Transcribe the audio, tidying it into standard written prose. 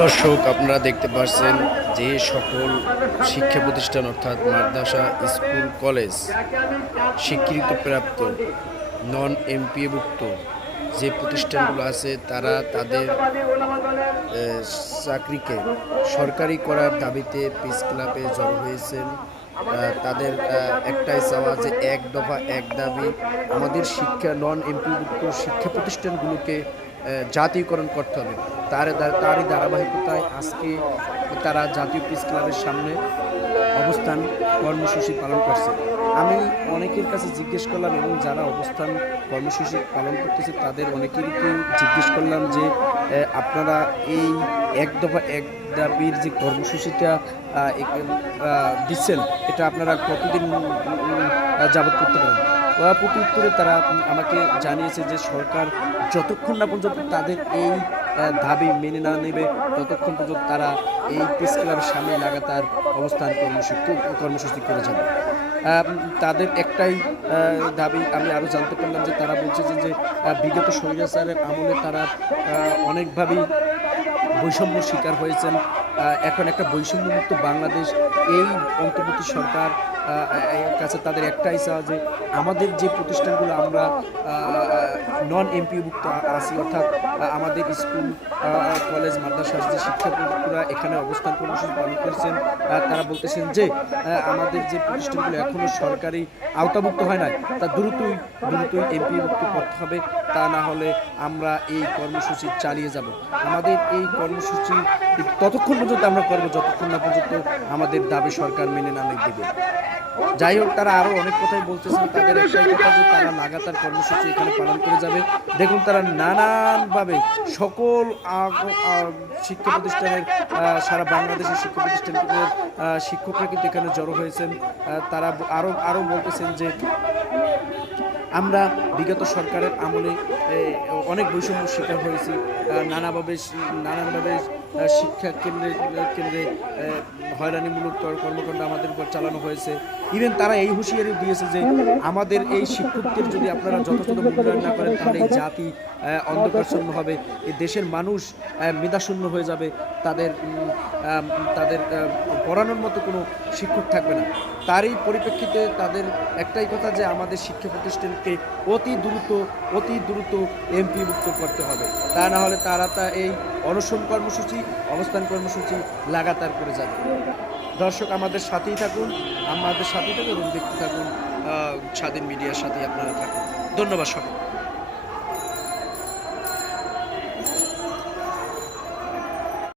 দর্শক, আপনারা দেখতে পাচ্ছেন যে সকল শিক্ষা প্রতিষ্ঠান অর্থাৎ মাদ্রাসা, স্কুল, কলেজ স্বীকৃতিপ্রাপ্ত নন এমপিওভুক্ত যে প্রতিষ্ঠানগুলো আছে তারা তাদের চাকরিকে সরকারি করার দাবিতে প্রেস ক্লাবে জড়ো হয়েছেন। তাদের একটাই চাওয়া যে এক দফা এক দাবি, আমাদের শিক্ষা নন এমপিওভুক্ত শিক্ষা প্রতিষ্ঠানগুলোকে জাতীয়করণ করতে হবে। তারই ধারাবাহিকতায় আজকে তারা জাতীয় প্রেস ক্লাবের সামনে অবস্থান কর্মসূচি পালন করছে। আমি অনেকের কাছে জিজ্ঞেস করলাম এবং যারা অবস্থান কর্মসূচি পালন করতেছে তাদের অনেকেরকে জিজ্ঞেস করলাম যে আপনারা এই এক দফা এক দাবির যে কর্মসূচিটা দিচ্ছেন, এটা আপনারা কতদিন যাবত করতে পারেন? প্রতি উত্তরে তারা আমাকে জানিয়েছে যে সরকার যতক্ষণ না পর্যন্ত তাদের এই দাবি মেনে না নেবে ততক্ষণ পর্যন্ত তারা এই প্রেস ক্লাবের সামনে লাগাতার অবস্থান কর্মসূচি করে যাবে। তাদের একটাই দাবি আমি আরও জানতে পারলাম যে তারা বলছে যে বিগত স্বৈরাচারের আমলে তারা অনেকভাবেই বৈষম্যর শিকার হয়েছেন। এখন একটা বৈষম্যমুক্ত বাংলাদেশ, এই অন্তর্বর্তী সরকার কাছে তাদের একটাই চাওয়া যে আমাদের যে প্রতিষ্ঠানগুলো আমরা নন এমপিওভুক্ত আছি, অর্থাৎ আমাদের স্কুল, কলেজ, মাদ্রাসার যে শিক্ষার্থীরা এখানে অবস্থান কর্মসূচি পালন করেছেন, তারা বলতেছেন যে আমাদের যে প্রতিষ্ঠানগুলো এখনও সরকারি আওতাভুক্ত হয় নাই তা দ্রুতই এমপিওভুক্ত করতে হবে, তা না হলে আমরা এই কর্মসূচি চালিয়ে যাব। আমাদের এই কর্মসূচি ততক্ষণ পর্যন্ত আমরা করবো যতক্ষণ না পর্যন্ত আমাদের দাবি সরকার মেনে না দেবে। যাই হোক, তারা আরও অনেক কথাই বলতেছেন। তাদের একটাই কথা যে তারা লাগাতার কর্মসূচি এখানে পালন করে যাবে। দেখুন, তারা নানানভাবে সকল শিক্ষা প্রতিষ্ঠানের, সারা বাংলাদেশের শিক্ষা প্রতিষ্ঠানগুলোর শিক্ষকরা কিন্তু এখানে জড়ো হয়েছেন। তারা আরও বলতেছেন যে আমরা বিগত সরকারের আমলে অনেক বৈষম্য শিকার হয়েছি, নানানভাবে শিক্ষা কেন্দ্রে হয়রানিমূলক কর্মকাণ্ড আমাদের উপর চালানো হয়েছে। ইভেন তারা এই হুঁশিয়ারি দিয়েছে যে আমাদের এই শিক্ষকদের যদি আপনারা যথাযথ মূল্যায়ন না করেন তাহলে এই জাতি অন্ধকারাচ্ছন্ন হবে, এই দেশের মানুষ মেধাশূন্য হয়ে যাবে, তাদের পড়ানোর মতো কোনো শিক্ষক থাকবে না। তারই পরিপ্রেক্ষিতে তাদের একটাই কথা যে আমাদের শিক্ষা প্রতিষ্ঠানকে অতি দ্রুত এমপিভুক্ত করতে হবে, তা না হলে তারা এই অনশন কর্মসূচি, অবস্থান কর্মসূচি লাগাতার করে যাবে। দর্শক, আমাদের সাথেই থাকুন এবং দেখতে থাকুন স্বাধীন মিডিয়ার সাথেই আপনারা থাকুন। ধন্যবাদ সকল।